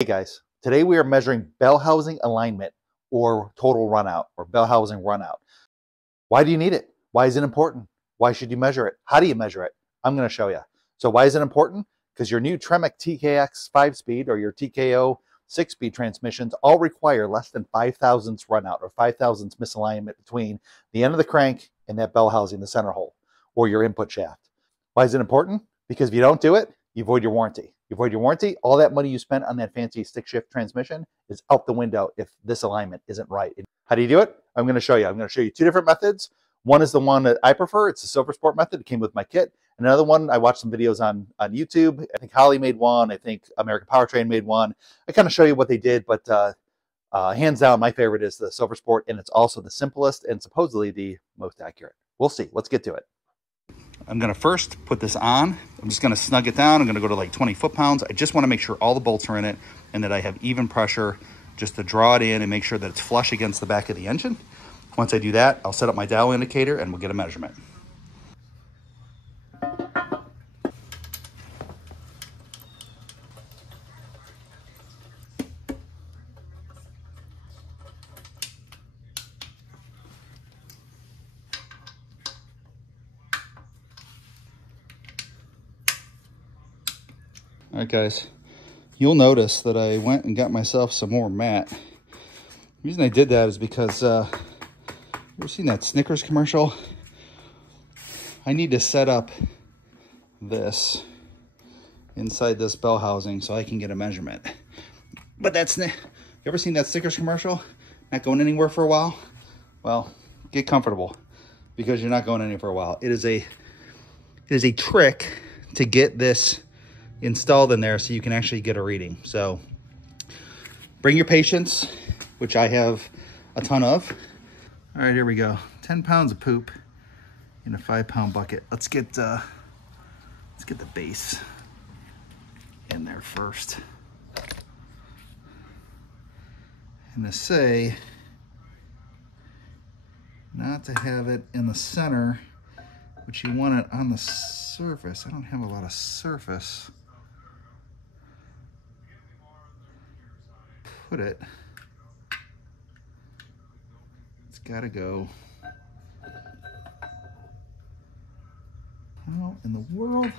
Hey guys, today we are measuring Bellhousing alignment or total runout or Bellhousing runout. Why do you need it? Why is it important? Why should you measure it? How do you measure it? I'm going to show you. So why is it important? Because your new TREMEC TKX 5-speed or your TKO 6-speed transmissions all require less than 5 thousandths runout or 5 thousandths misalignment between the end of the crank and that bell housing, the center hole, or your input shaft. Why is it important? Because if you don't do it, you void your warranty. You void your warranty, all that money you spent on that fancy stick shift transmission is out the window if this alignment isn't right. How do you do it? I'm going to show you. I'm going to show you two different methods. One is the one that I prefer. It's the Silver Sport method. It came with my kit. Another one, I watched some videos on YouTube. I think Holly made one. I think American Powertrain made one. I kind of show you what they did, but hands down, my favorite is the Silver Sport, and it's also the simplest and supposedly the most accurate. We'll see. Let's get to it. I'm going to first put this on. I'm just going to snug it down. I'm going to go to like 20 foot-pounds. I just want to make sure all the bolts are in it and that I have even pressure just to draw it in and make sure that it's flush against the back of the engine. Once I do that, I'll set up my Dowel indicator and we'll get a measurement. All right, guys, you'll notice that I went and got myself some more mat. The reason I did that is because, you ever seen that Snickers commercial? I need to set up this inside this bell housing so I can get a measurement. But you ever seen that Snickers commercial? Not going anywhere for a while? Well, get comfortable because you're not going anywhere for a while. It is a trick to get this installed in there so you can actually get a reading. So bring your patience, which I have a ton of. All right, here we go. 10 pounds of poop in a 5-pound bucket. Let's get the base in there first. And to say not to have it in the center, but you want it on the surface. I don't have a lot of surface. Put it. It's got to go. How in the world?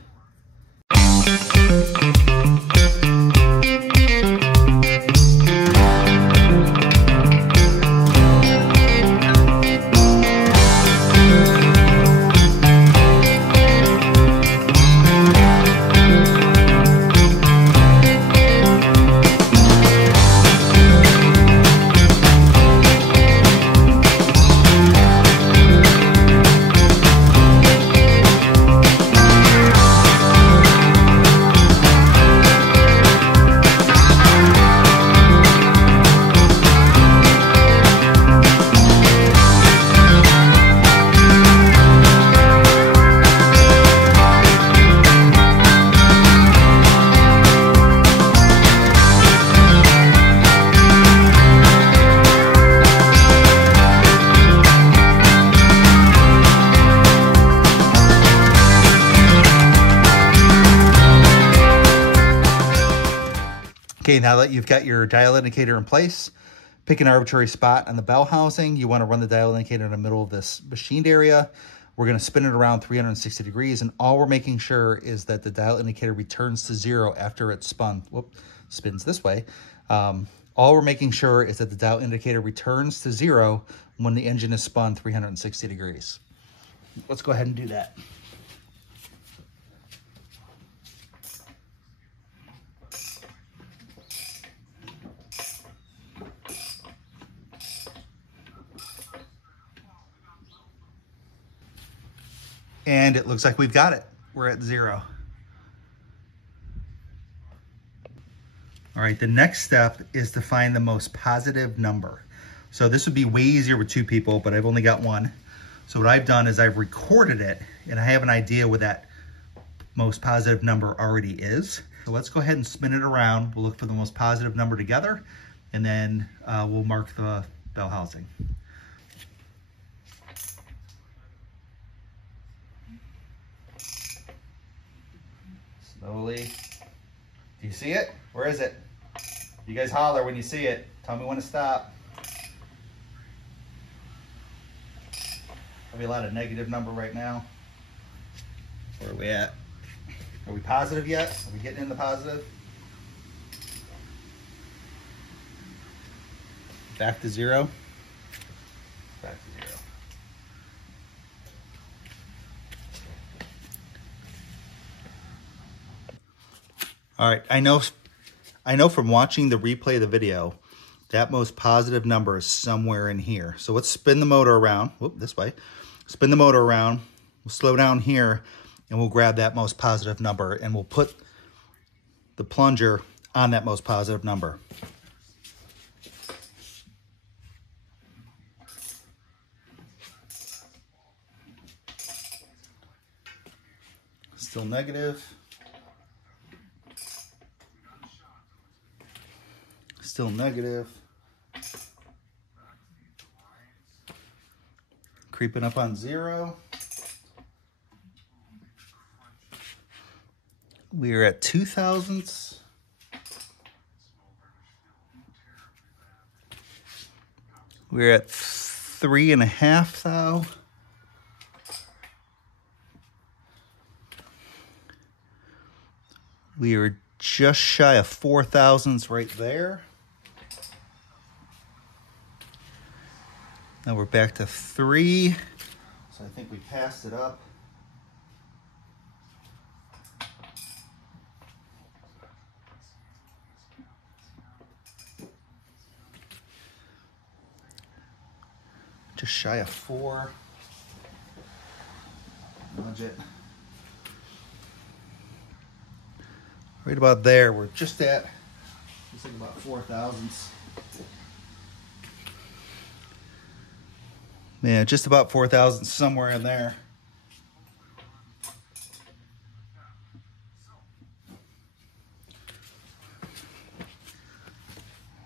Okay, now that you've got your dial indicator in place, pick an arbitrary spot on the bell housing. You want to run the dial indicator in the middle of this machined area. We're going to spin it around 360 degrees, and all we're making sure is that the dial indicator returns to 0 after it's spins this way. All we're making sure is that the dial indicator returns to 0 when the engine is spun 360 degrees. Let's go ahead and do that. And it looks like we've got it. We're at 0. All right, the next step is to find the most positive number. So this would be way easier with 2 people, but I've only got 1. So what I've done is I've recorded it, and I have an idea what that most positive number already is. So let's go ahead and spin it around. We'll look for the most positive number together, and then we'll mark the bell housing. Slowly. Do you see it? Where is it? You guys holler when you see it. Tell me when to stop. Probably a lot of negative number right now. Where are we at? Are we positive yet? Are we getting in the positive? Back to zero. Back to zero. All right, I know from watching the replay of the video, that most positive number is somewhere in here. So let's spin the motor around. Whoop, this way. Spin the motor around. We'll slow down here, and we'll grab that most positive number, and we'll put the plunger on that most positive number. Still negative. Still negative. Creeping up on zero. We are at 2 thousandths. We're at 3.5 thou. We are just shy of 4 thousandths right there. Now we're back to 3. So I think we passed it up. Just shy of 4. Nudge it. Right about there. We're just at, looks like about 4 thousandths. Yeah, just about 4 thousandths, somewhere in there.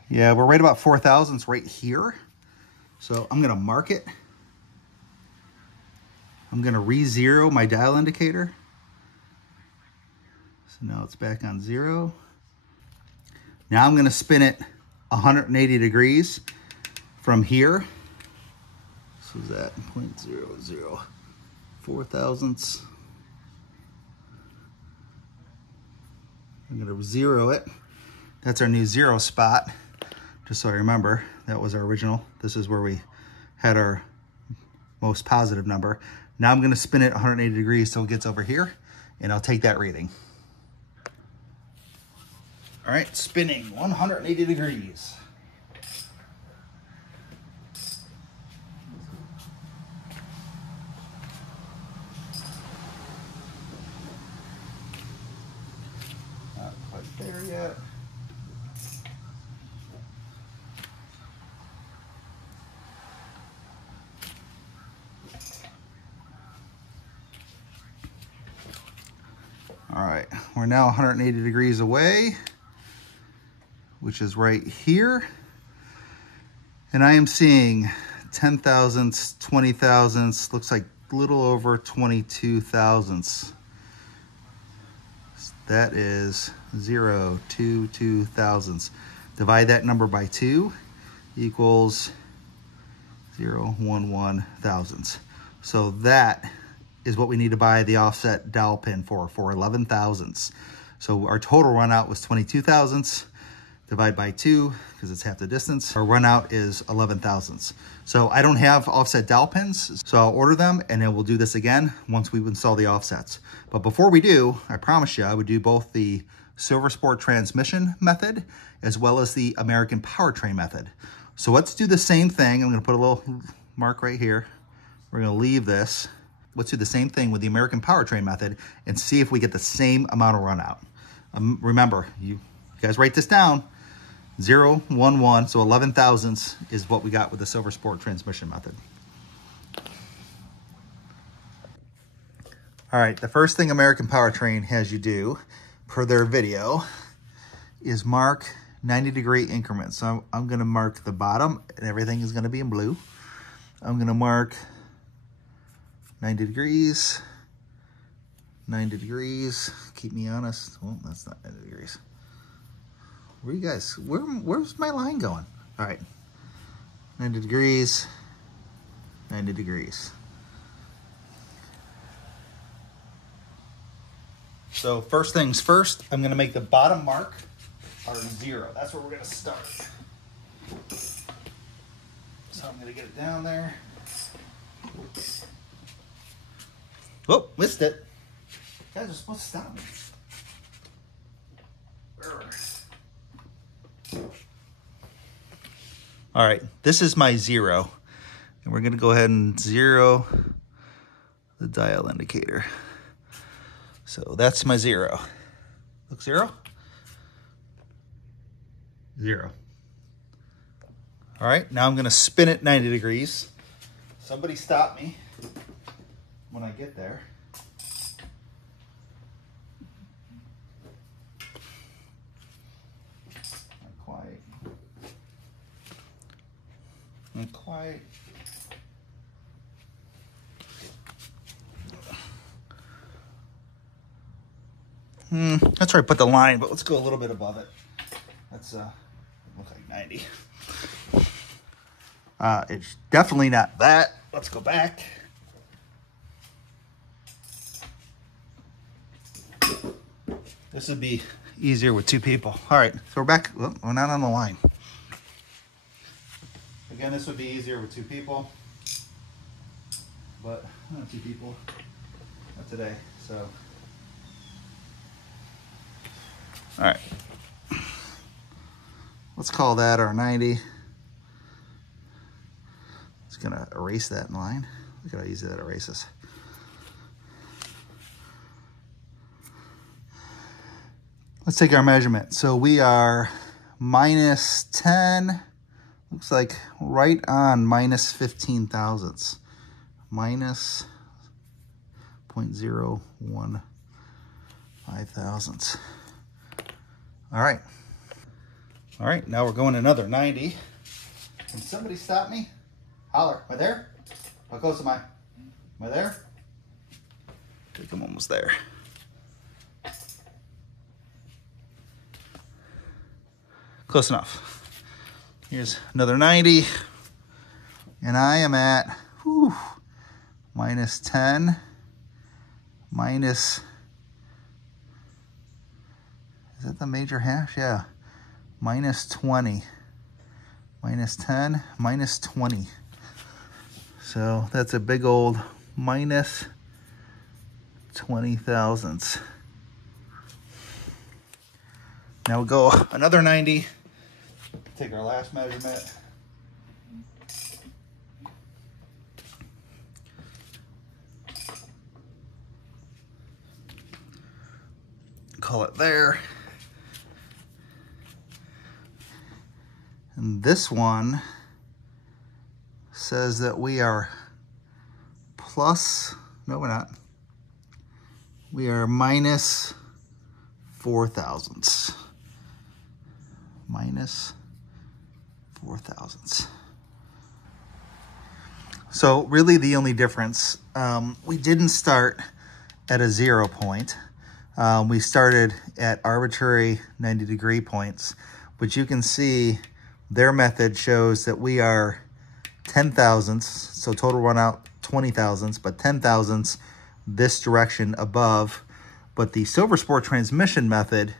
Yeah, we're right about 4 thousandths right here. So I'm gonna mark it. I'm gonna re-zero my dial indicator. So now it's back on 0. Now I'm gonna spin it 180 degrees from here. So is that 0.00, 4 thousandths. I'm gonna zero it. That's our new 0 spot. Just so I remember, that was our original. This is where we had our most positive number. Now I'm gonna spin it 180 degrees so it gets over here, and I'll take that reading. All right, spinning 180 degrees. Not quite there yet. All right, we're now 180 degrees away, which is right here. And I am seeing 10 thousandths, 20 thousandths, looks like a little over 22 thousandths. That is 0.22 thousandths. Divide that number by 2 equals 0.11 thousandths. So that is what we need to buy the offset dowel pin for 11 thousandths. So our total run out was 22 thousandths. Divide by 2, because it's half the distance. Our run out is 11 thousandths. So I don't have offset dowel pins, so I'll order them, and then we'll do this again once we install the offsets. But before we do, I promised you I would do both the Silver Sport transmission method as well as the American powertrain method. So let's do the same thing. I'm gonna put a little mark right here. We're gonna leave this. Let's do the same thing with the American powertrain method and see if we get the same amount of run out. Remember, you guys write this down. 0.11, so 11 thousandths is what we got with the Silver Sport transmission method. All right, the first thing American Powertrain has you do, per their video, is mark 90-degree increments. So I'm gonna mark the bottom, and everything is gonna be in blue. I'm gonna mark 90 degrees, 90 degrees, keep me honest. Well, that's not 90 degrees. Where you guys, where's my line going? All right, 90 degrees, 90 degrees. So first things first, I'm gonna make the bottom mark our 0. That's where we're gonna start. So I'm gonna get it down there. Oh, missed it. You guys are supposed to stop me. All right, this is my 0. And we're gonna go ahead and 0 the dial indicator. So that's my 0. Look, 0? 0. All right, now I'm gonna spin it 90 degrees. Somebody stop me when I get there. Not quite. Not quite. That's where I put the line, but let's go a little bit above it. That's look like 90. It's definitely not that. Let's go back. This would be easier with 2 people. All right, so we're back. Well, we're not on the line. Again, this would be easier with 2 people, but not 2 people, not today, so. All right, let's call that our 90. Just gonna erase that line. Look at how easy that erases. Let's take our measurement. So we are minus 10, looks like right on minus 15 thousandths. Minus 0.015 thousandths. All right. All right, now we're going another 90. Can somebody stop me? Holler, am I there? How close am I? Am I there? I think I'm almost there. Close enough. Here's another 90. And I am at minus 10, minus, is that the major hash? Yeah, minus 20. Minus 10, minus 20. So that's a big old minus 20 thousandths. Now we'll go another 90. Take our last measurement. Call it there. And this one says that we are plus, no we're not. We are minus 4 thousandths. Minus 4 thousandths. So really the only difference, we didn't start at a 0 point. We started at arbitrary 90 degree points, but you can see their method shows that we are 10 thousandths, so total run out 20 thousandths, but 10 thousandths this direction above. But the Silver Sport transmission method,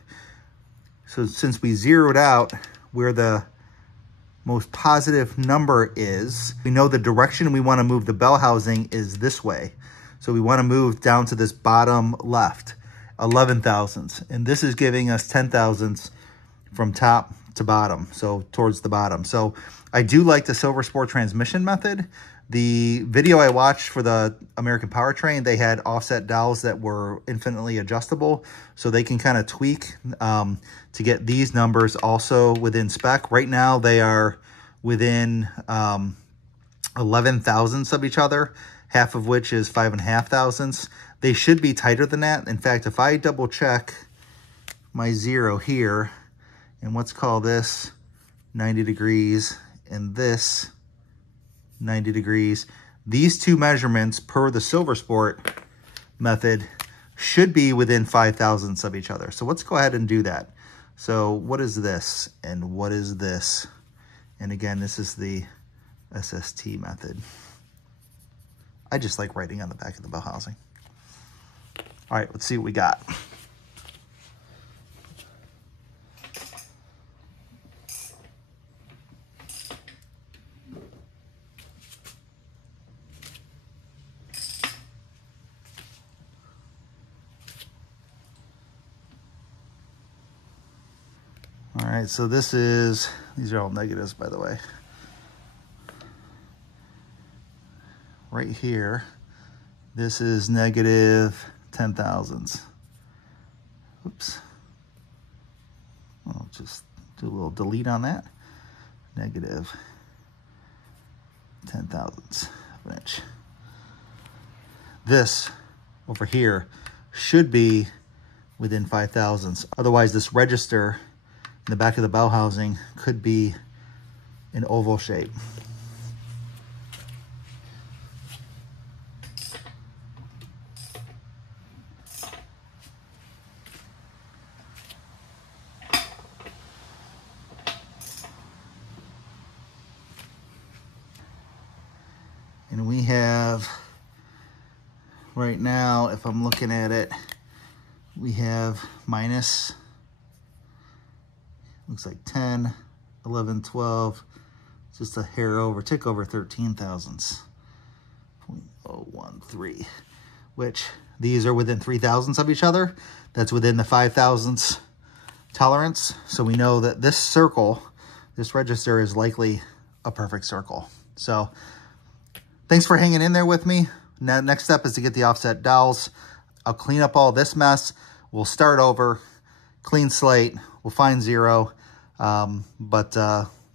so since we zeroed out where the most positive number is, we know the direction we want to move the bell housing is this way. So we want to move down to this bottom left, 11 thousandths. And this is giving us 10 thousandths from top to bottom, so towards the bottom. So I do like the Silver Sport transmission method. The video I watched for the American Powertrain, they had offset dowels that were infinitely adjustable, so they can kind of tweak to get these numbers also within spec. Right now, they are within 11 thousandths of each other, half of which is 5.5 thousandths. They should be tighter than that. In fact, if I double check my 0 here, and let's call this 90 degrees, and this 90 degrees. These two measurements per the Silver Sport method should be within 5 thousandths of each other. So let's go ahead and do that. So what is this and what is this? And again, this is the SST method. I just like writing on the back of the Bellhousing. All right, let's see what we got. All right, so these are all negatives, by the way. Right here, this is negative 10 thousandths. Oops. I'll just do a little delete on that. Negative 10 thousandths of an inch. This over here should be within 5 thousandths. Otherwise, this register in the back of the Bellhousing could be an oval shape. And we have, right now, if I'm looking at it, we have minus, looks like 10, 11, 12, just a hair over, tick over 13 thousandths, 0.013, which these are within 3 thousandths of each other. That's within the 5 thousandths tolerance. So we know that this circle, this register is likely a perfect circle. So thanks for hanging in there with me. Now, next step is to get the offset dowels. I'll clean up all this mess. We'll start over, clean slate. We'll find zero.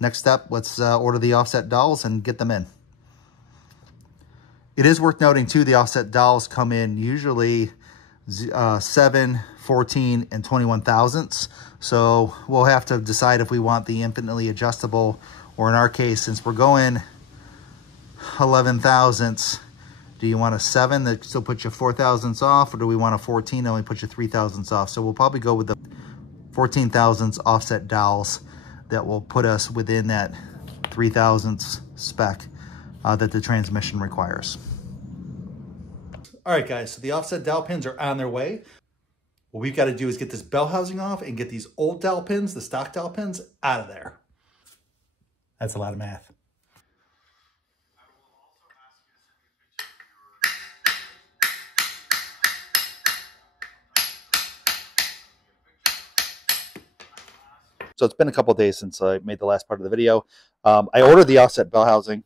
Next step, let's order the offset dowels and get them in. It is worth noting too, the offset dowels come in usually 7, 14, and 21 thousandths. So we'll have to decide if we want the infinitely adjustable, or in our case, since we're going 11 thousandths, do you want a 7 that still puts you 4 thousandths off, or do we want a 14 that only puts you 3 thousandths off? So we'll probably go with the 14 thousandths offset dowels that will put us within that 3 thousandths spec that the transmission requires. All right, guys, so the offset dowel pins are on their way. What we've got to do is get this Bellhousing off and get these old dowel pins, the stock dowel pins, out of there. That's a lot of math. So it's been a couple of days since I made the last part of the video. I ordered the offset Bellhousing.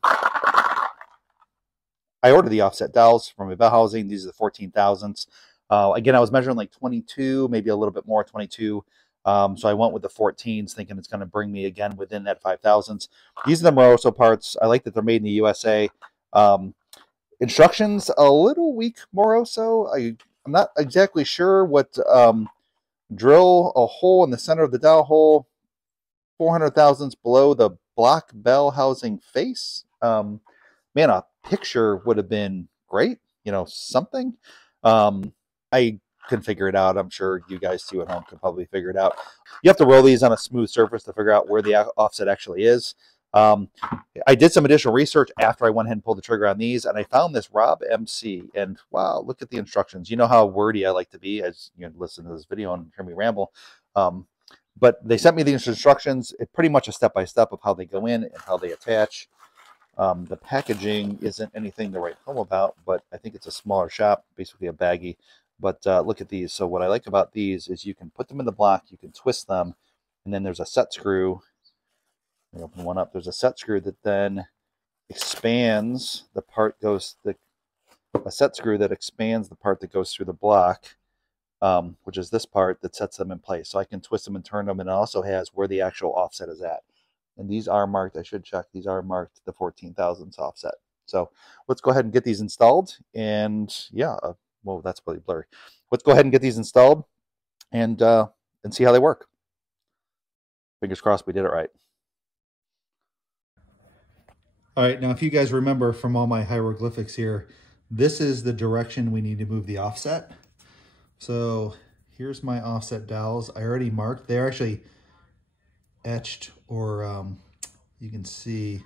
I ordered the offset dowels from a Bellhousing. These are the 14 thousandths. Again, I was measuring like 22, maybe a little bit more, 22. So I went with the 14s, thinking it's going to bring me again within that 5 thousandths. These are the Moroso parts. I like that they're made in the USA. Instructions a little weak, Moroso. I'm not exactly sure what. Drill a hole in the center of the dowel hole, 400 thousandths below the block Bellhousing face. Man, a picture would have been great, you know, something. I can figure it out. I'm sure you guys too at home can probably figure it out. You have to roll these on a smooth surface to figure out where the offset actually is. I did some additional research after I went ahead and pulled the trigger on these, and I found this RobbMc, and wow, look at the instructions. You know how wordy I like to be as you listen to this video and hear me ramble. But they sent me these instructions. It's pretty much a step-by-step of how they go in and how they attach. The packaging isn't anything to write home about, but I think it's a smaller shop, basically a baggie. But look at these. So what I like about these is you can put them in the block, you can twist them, and then there's a set screw. Let me open one up. There's a set screw that then expands the part a set screw that expands the part that goes through the block, which is this part that sets them in place. So I can twist them and turn them, and it also has where the actual offset is at. And these are marked, I should check, these are marked the 14 thousandths offset. So let's go ahead and get these installed. And yeah, well, that's really blurry. Let's go ahead and get these installed and see how they work. Fingers crossed we did it right. All right, now if you guys remember from all my hieroglyphics here, this is the direction we need to move the offset. So here's my offset dowels. I already marked. They're actually etched, or you can see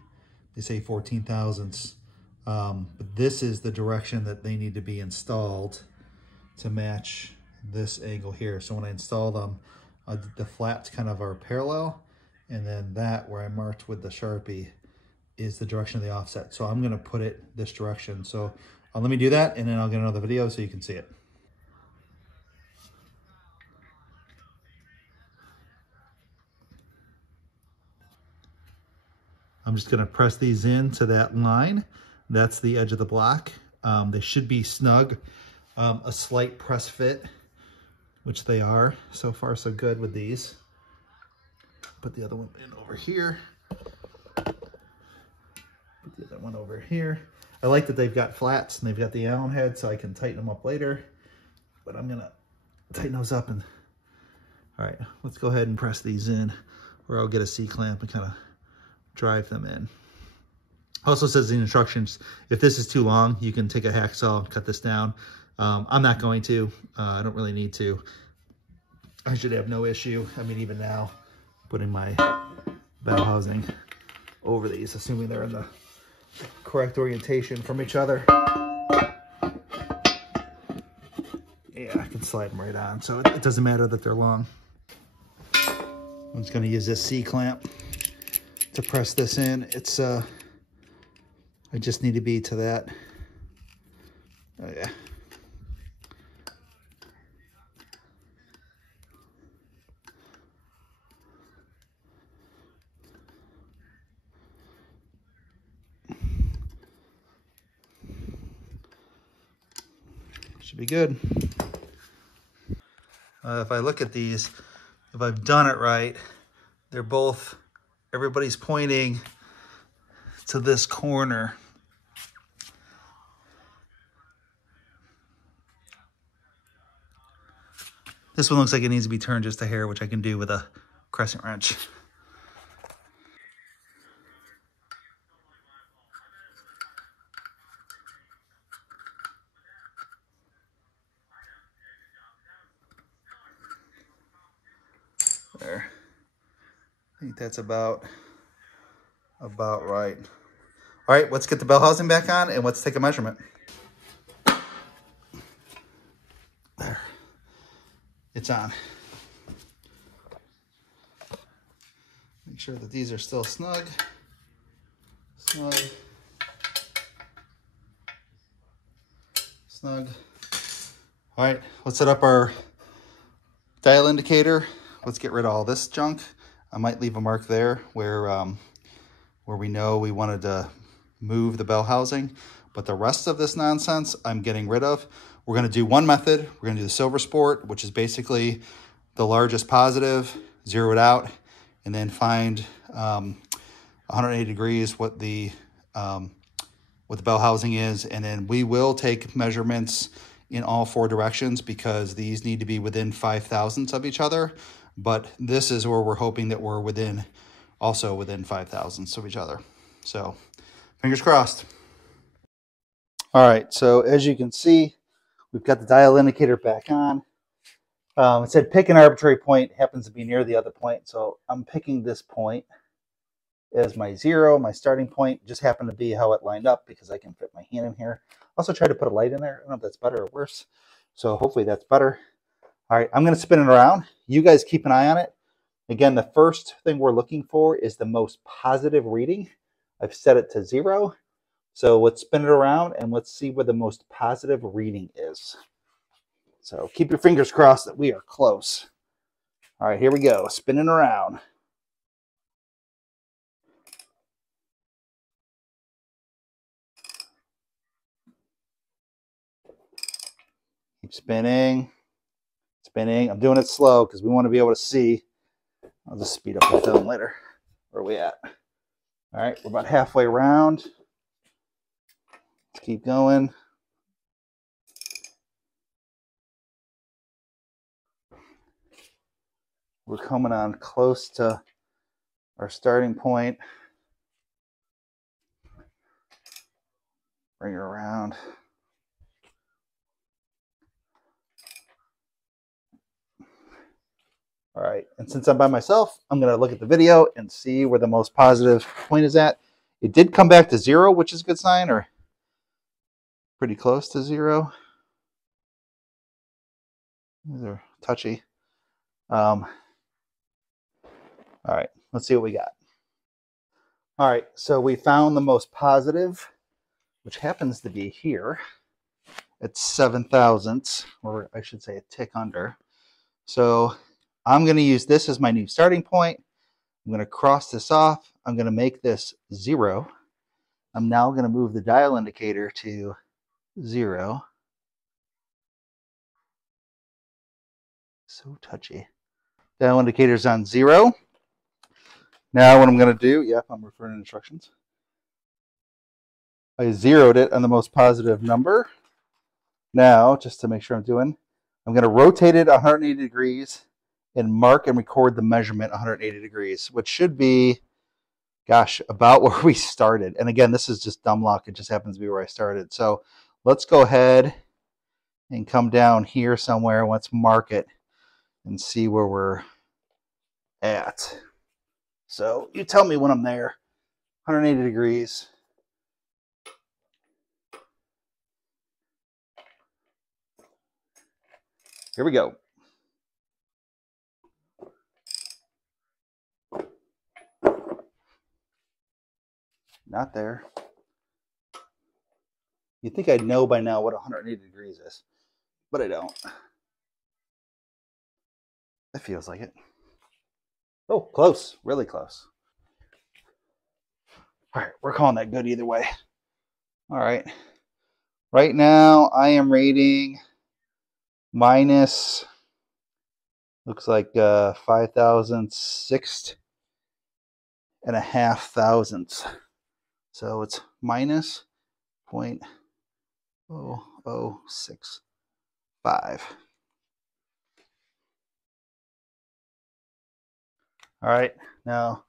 they say 14 thousandths. But this is the direction that they need to be installed to match this angle here. So when I install them, the flats kind of are parallel, and then that where I marked with the Sharpie is the direction of the offset. So I'm gonna put it this direction. So let me do that, and then I'll get another video so you can see it. I'm just gonna press these in to that line. That's the edge of the block. They should be snug. A slight press fit, which they are. So far, so good with these. Put the other one in over here. Put the other one over here. I like that they've got flats and they've got the Allen head, so I can tighten them up later. But I'm gonna tighten those up and, all right, let's go ahead and press these in, or I'll get a C-clamp and kind of drive them in. Also says in the instructions, if this is too long, you can take a hacksaw and cut this down. I'm not going to. I don't really need to. I should have no issue. I mean, even now, putting my Bellhousing over these, assuming they're in the correct orientation from each other. Yeah, I can slide them right on, so it doesn't matter that they're long. I'm just going to use this C-clamp to press this in. It's I just need to be to that. Oh yeah. Should be good. If I look at these, if I've done it right, they're both, everybody's pointing to this corner. This one looks like it needs to be turned just a hair, which I can do with a crescent wrench. There. I think that's about right. All right, let's get the Bellhousing back on and let's take a measurement. There. It's on. Make sure that these are still snug. Snug. Snug. All right, let's set up our dial indicator. Let's get rid of all this junk. I might leave a mark there where we know we wanted to move the Bellhousing, but the rest of this nonsense I'm getting rid of. We're gonna do one method. We're gonna do the Silver Sport, which is basically the largest positive, zero it out, and then find 180 degrees what the Bellhousing is, and then we will take measurements in all four directions because these need to be within 5 thousandths of each other. But this is where we're hoping that we're also within 5 thousandths of each other. So fingers crossed. All right, so as you can see, we've got the dial indicator back on. It said pick an arbitrary point, happens to be near the other point. So I'm picking this point as my zero, my starting point. Just happened to be how it lined up because I can fit my hand in here. Also try to put a light in there. I don't know if that's better or worse. So hopefully that's better. All right, I'm going to spin it around. You guys keep an eye on it. Again, the first thing we're looking for is the most positive reading. I've set it to 0. So let's spin it around and let's see where the most positive reading is. So keep your fingers crossed that we are close. All right, here we go. Spinning around. Keep spinning. Spinning. I'm doing it slow because we want to be able to see. I'll just speed up the film later. Where are we at? All right, we're about halfway around. Let's keep going. We're coming on close to our starting point. Bring it around. All right, and since I'm by myself, I'm gonna look at the video and see where the most positive point is at. It did come back to 0, which is a good sign, or pretty close to 0. These are touchy. All right, let's see what we got. All right, so we found the most positive, which happens to be here at 7 thousandths, or I should say a tick under. So I'm going to use this as my new starting point. I'm going to cross this off. I'm going to make this 0. I'm now going to move the dial indicator to 0. So touchy. Dial indicator's on 0. Now what I'm going to do, yep, I'm referring to instructions. I zeroed it on the most positive number. Now, just to make sure I'm going to rotate it 180 degrees and mark and record the measurement 180 degrees, which should be, gosh, about where we started. And again, this is just dumb luck. It just happens to be where I started. So let's go ahead and come down here somewhere. Let's mark it and see where we're at. So you tell me when I'm there. 180 degrees. Here we go. Not there. You'd think I'd know by now what 180 degrees is, but I don't. It feels like it. Oh, close. Really close. All right, we're calling that good either way. All right. Right now, I am rating minus, looks like 5,006.5 thousandths. So it's minus 0.0065. All right, now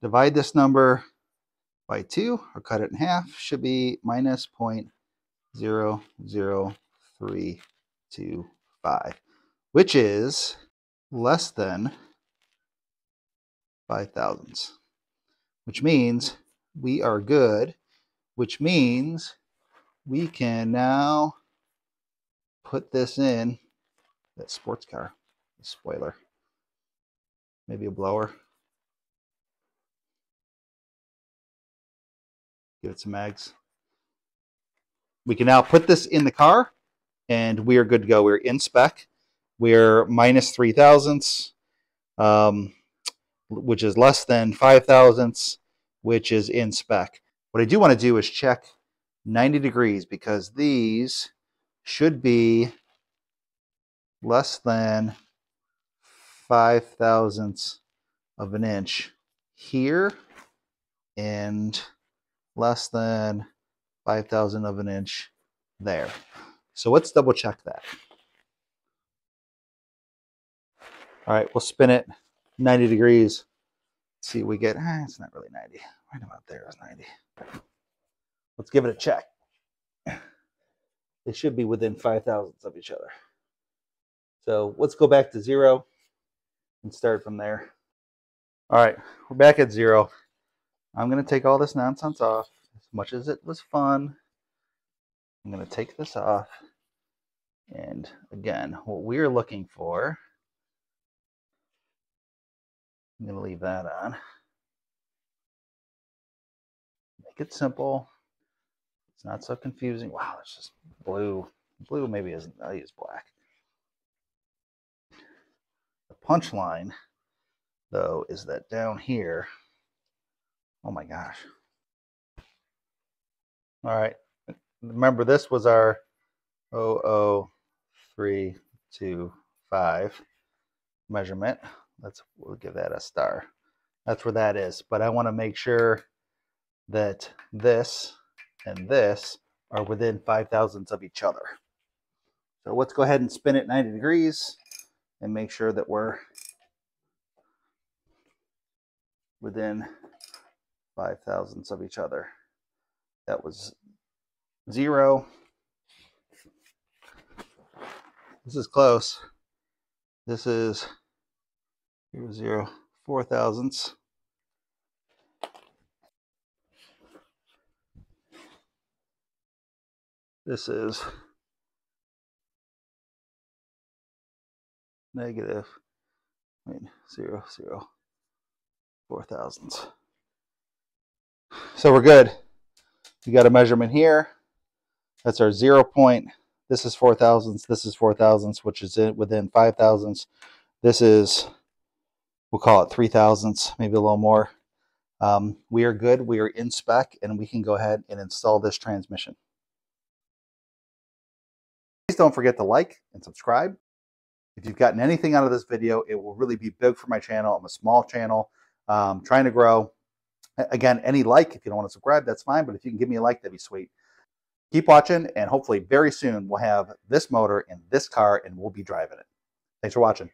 divide this number by 2 or cut it in half. Should be minus 0.00325, which is less than 5 thousandths, which means we are good, which means we can now put this in that sports car, the spoiler, maybe a blower. Give it some mags. We can now put this in the car and we are good to go. We're in spec. We're minus 3 thousandths, which is less than 5 thousandths, which is in spec. What I do want to do is check 90 degrees because these should be less than 5 thousandths of an inch here and less than 5 thousandths of an inch there. So let's double check that. All right, we'll spin it 90 degrees. Let's see what we get. It's not really 90. Right about there is 90. Let's give it a check. They should be within 5 thousandths of each other. So let's go back to 0 and start from there. All right, we're back at 0. I'm going to take all this nonsense off. As much as it was fun, I'm going to take this off. And again, what we're looking for, I'm going to leave that on. Make it simple. It's not so confusing. Wow, it's just blue. Blue maybe isn't. I'll use black. The punchline, though, is that down here, oh my gosh. All right. Remember, this was our 00325 measurement. We'll give that a star. That's where that is. But I want to make sure that this and this are within 5 thousandths of each other. So let's go ahead and spin it 90 degrees and make sure that we're within 5 thousandths of each other. That was 0. This is close. This is 0.004 thousandths. This is negative 0.004 thousandths. So we're good. We got a measurement here. That's our 0 point. This is 4 thousandths. This is 4 thousandths, which is within 5 thousandths. This is, we'll call it 3 thousandths, maybe a little more. We are good. We are in spec, and we can go ahead and install this transmission. Please don't forget to like and subscribe. If you've gotten anything out of this video, it will really be big for my channel. I'm a small channel, trying to grow. Again, any like, if you don't want to subscribe, that's fine. But if you can give me a like, that'd be sweet. Keep watching, and hopefully very soon we'll have this motor in this car, and we'll be driving it. Thanks for watching.